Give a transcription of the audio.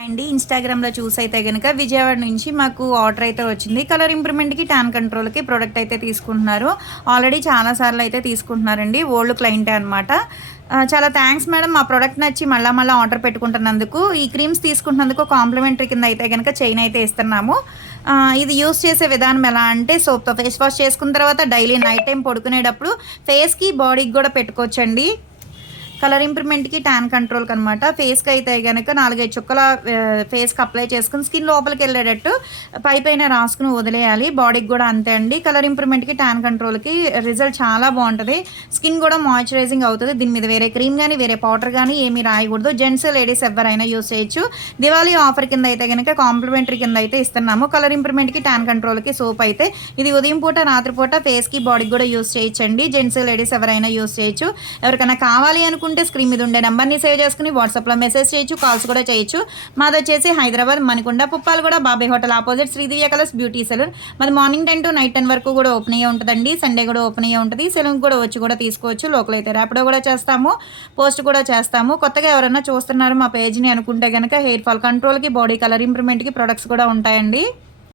అండి ఇన్‌స్టాగ్రామ్‌లో చూసైతే గనక విజయవాడ నుంచి మాకు ఆర్డర్ అయితే వచ్చింది. కలర్ ఇంప్రూవ్‌మెంట్‌కి, టాన్ కంట్రోల్‌కి ప్రొడక్ట్ అయితే తీసుకుంటున్నారు. ఆల్రెడీ చాలా సార్లు అయితే తీసుకుంటున్నారండి. ఓల్డ్ క్లయింటే అనమాట. చాలా థాంక్స్ మేడం మా ప్రొడక్ట్ నచ్చి మళ్ళా మళ్ళా ఆర్డర్ పెట్టుకుంటున్నందుకు. ఈ క్రీమ్స్ తీసుకుంటున్నందుకు కాంప్లిమెంటరీ కింద అయితే గనక చైన్ అయితే ఇస్తున్నాము. ఇది యూజ్ చేసే విధానం ఎలా అంటే సోప్‌తో ఫేస్ వాష్ చేసుకున్న తర్వాత డైలీ నైట్ టైమ్ పడుకునేటప్పుడు ఫేస్‌కి, బాడీకి గూడా పెట్టుకోవచ్చండి. కలర్ ఇంప్రూవ్‌మెంట్‌కి, టాన్ కంట్రోల్‌కి అనమాట. ఫేస్‌కి అయితే గనక 4, 5 చుక్కల ఫేస్‌కి అప్లై చేసుకొని స్కిన్ లోపలికెళ్ళేటట్టు పైపైన రాసుకొని వదిలేయాలి. బాడీకి గూడా అంతే అండి. కలర్ ఇంప్రూవ్‌మెంట్‌కి, టాన్ కంట్రోల్‌కి రిజల్ట్ చాలా బావుంటది. స్కిన్ గూడా మాయిశ్చరైజింగ్ అవుతది. దీని మీద వేరే క్రీమ్ గాని, వేరే పౌడర్ గాని ఏమీ రాయకూడదు. జెంట్స్, లేడీస్ ఎవ్వరైనా యూజ్ చేయొచ్చు. దివాళీ ఆఫర్ కింద అయితే గనక కాంప్లిమెంటరీ కింద అయితే ఇస్తున్నాము. కలర్ ఇంప్రూవ్‌మెంట్‌కి, టాన్ కంట్రోల్‌కి సోప్ అయితే ఇది ఉదయం పూట, రాత్రి పూట ఫేస్‌కి, బాడీకి గూడా యూజ్ చేయొచ్చండి. జెంట్స్, లేడీస్ ఎవరైనా యూజ్ చేయొచ్చు. ఎవరికైనా కావాలి అనుకుంటే స్క్రీన్ మీద ఉండే నెంబర్‌ని సేవ్ చేసుకొని వాట్సాప్‌లో మెసేజ్ చేయొచ్చు. కాల్స్ కూడా చేయొచ్చు. మాదొచ్చేసి Hyderabad Manikonda, Puppalaguda, Babai hotel opposite Sridivya colours beauty salon. మాది మార్నింగ్ 10 టు నైట్ 10 వరకు కూడా ఓపెన్ అయ్యే ఉంటదండి. సండే కూడా ఓపెన్ అయ్యే ఉంటది. సెలూన్‌కి కూడా వచ్చి కూడా తీసుకోవచ్చు. లోకల్ అయితే ర్యాపిడో కూడా చేస్తాము. పోస్ట్ కూడా చేస్తాము. కొత్తగా ఎవరైనా చూస్తున్నారు మా పేజ్‌ని అనుకుంటే గనక హెయిర్ ఫాల్ కంట్రోల్‌కి, బాడీ కలర్ ఇంప్రూవ్‌మెంట్‌కి ప్రొడక్ట్స్ కూడా ఉంటాయండి.